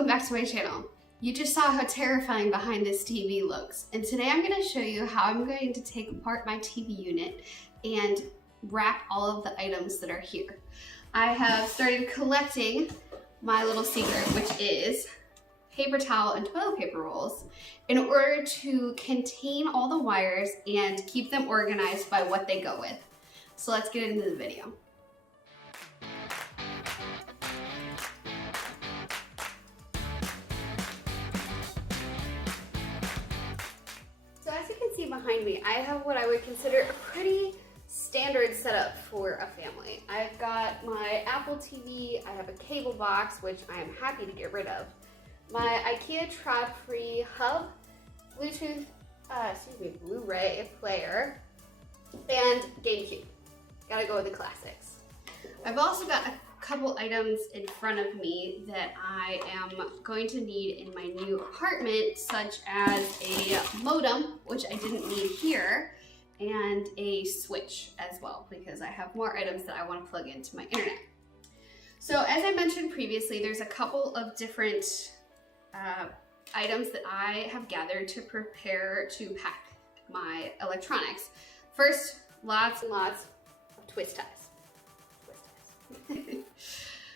welcome back to my channel. You just saw how terrifying behind this TV looks, and today I'm going to show you how I'm going to take apart my TV unit and wrap all of the items that are here. I have started collecting my little secret, which is paper towel and toilet paper rolls, in order to contain all the wires and keep them organized by what they go with. So let's get into the video. So as you can see behind me, I have what I would consider a pretty standard setup for a family. I've got my Apple TV, I have a cable box, which I am happy to get rid of, my IKEA trod-free hub, Bluetooth, Blu-ray player, and GameCube. Gotta go with the classics. I've also got a couple items in front of me that I am going to need in my new apartment, such as a modem, which I didn't need here, and a switch as well, because I have more items that I want to plug into my internet. So as I mentioned previously, there's a couple of different items that I have gathered to prepare to pack my electronics. First, lots and lots of twist ties.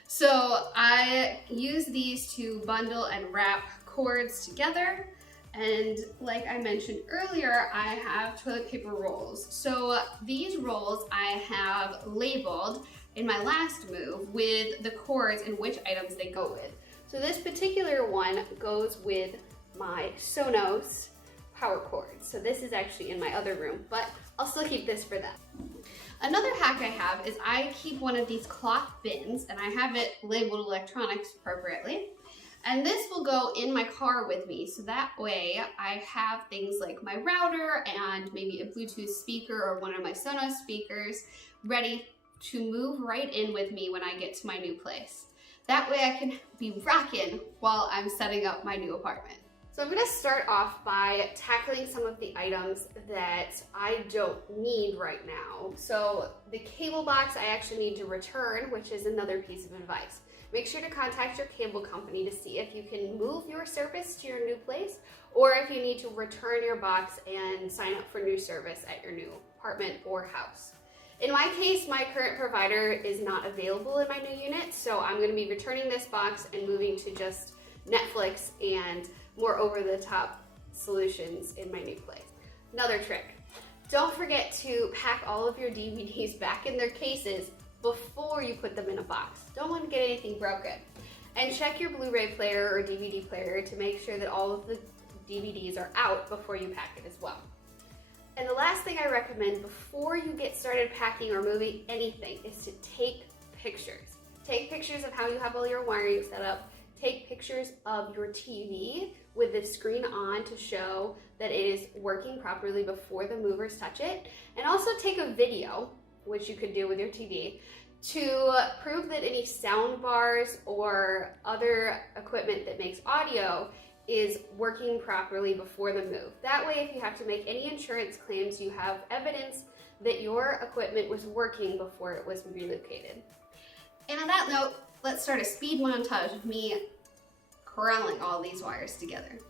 So I use these to bundle and wrap cords together, and like I mentioned earlier, I have toilet paper rolls. So these rolls I have labeled in my last move with the cords and which items they go with. So this particular one goes with my Sonos power cord. So this is actually in my other room, but I'll still keep this for that. Another hack I have is I keep one of these cloth bins, and I have it labeled electronics appropriately. And this will go in my car with me, so that way I have things like my router and maybe a Bluetooth speaker or one of my Sonos speakers ready to move right in with me when I get to my new place. That way I can be rocking while I'm setting up my new apartment. So I'm gonna start off by tackling some of the items that I don't need right now. So the cable box I actually need to return, which is another piece of advice. Make sure to contact your cable company to see if you can move your service to your new place, or if you need to return your box and sign up for new service at your new apartment or house. In my case, my current provider is not available in my new unit, so I'm gonna be returning this box and moving to just Netflix and more over-the-top solutions in my new place. Another trick, don't forget to pack all of your DVDs back in their cases before you put them in a box. Don't want to get anything broken. And check your Blu-ray player or DVD player to make sure that all of the DVDs are out before you pack it as well. And the last thing I recommend before you get started packing or moving anything is to take pictures. Take pictures of how you have all your wiring set up. Take pictures of your TV with the screen on to show that it is working properly before the movers touch it. And also take a video, which you could do with your TV, to prove that any sound bars or other equipment that makes audio is working properly before the move. That way, if you have to make any insurance claims, you have evidence that your equipment was working before it was relocated. And on that note, let's start a speed montage of me corralling all these wires together.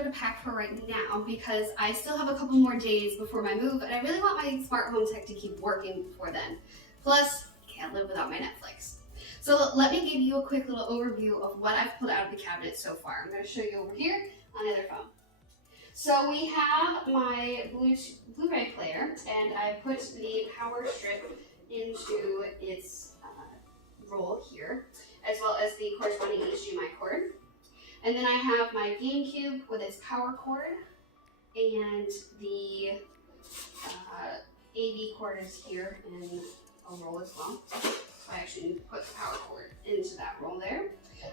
gonna pack for right now because I still have a couple more days before my move and I really want my smart home tech to keep working before then. Plus, can't live without my Netflix. So let me give you a quick little overview of what I've pulled out of the cabinet so far. I'm gonna show you over here on the other phone. So we have my Blu-ray player and I put the power strip into its roll here, as well as the corresponding HDMI cord. And then I have my GameCube with its power cord, and the AV cord is here in a roll as well. So I actually need to put the power cord into that roll there.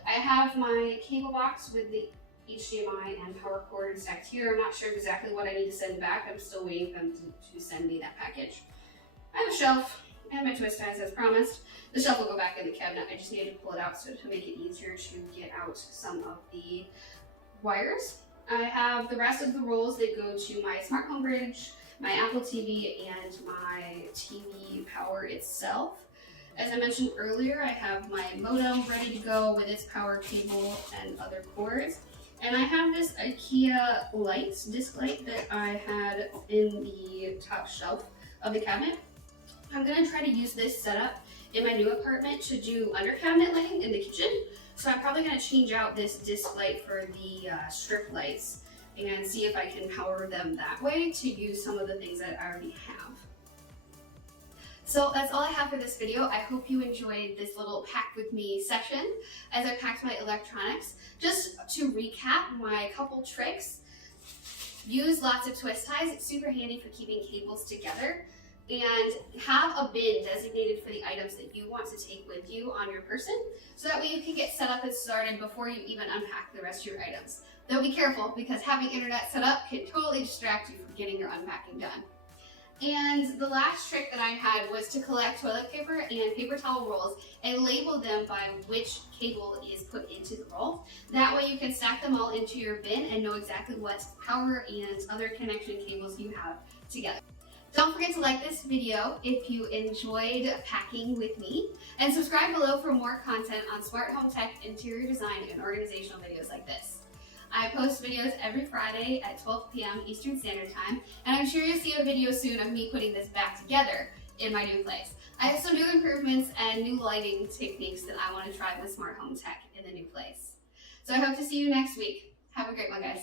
I have my cable box with the HDMI and power cord stacked here. I'm not sure exactly what I need to send back. I'm still waiting for them to send me that package. I have a shelf and my twist ties as promised. The shelf will go back in the cabinet. I just needed to pull it out so to make it easier to get out some of the wires. I have the rest of the rolls that go to my smart home bridge, my Apple TV, and my TV power itself. As I mentioned earlier, I have my modem ready to go with its power cable and other cords. And I have this IKEA disc light that I had in the top shelf of the cabinet. I'm gonna try to use this setup in my new apartment to do under cabinet lighting in the kitchen. So I'm probably gonna change out this disc light for the strip lights and see if I can power them that way to use some of the things that I already have. So that's all I have for this video. I hope you enjoyed this little pack with me section as I packed my electronics. Just to recap my couple tricks, use lots of twist ties. It's super handy for keeping cables together. And have a bin designated for the items that you want to take with you on your person, so that way you can get set up and started before you even unpack the rest of your items. Though be careful, because having internet set up can totally distract you from getting your unpacking done. And the last trick that I had was to collect toilet paper and paper towel rolls and label them by which cable is put into the roll. That way you can stack them all into your bin and know exactly what power and other connection cables you have together. Don't forget to like this video if you enjoyed packing with me, and subscribe below for more content on smart home tech, interior design, and organizational videos like this. I post videos every Friday at 12 p.m. Eastern Standard Time, and I'm sure you'll see a video soon of me putting this back together in my new place. I have some new improvements and new lighting techniques that I want to try with smart home tech in the new place. So I hope to see you next week. Have a great one, guys.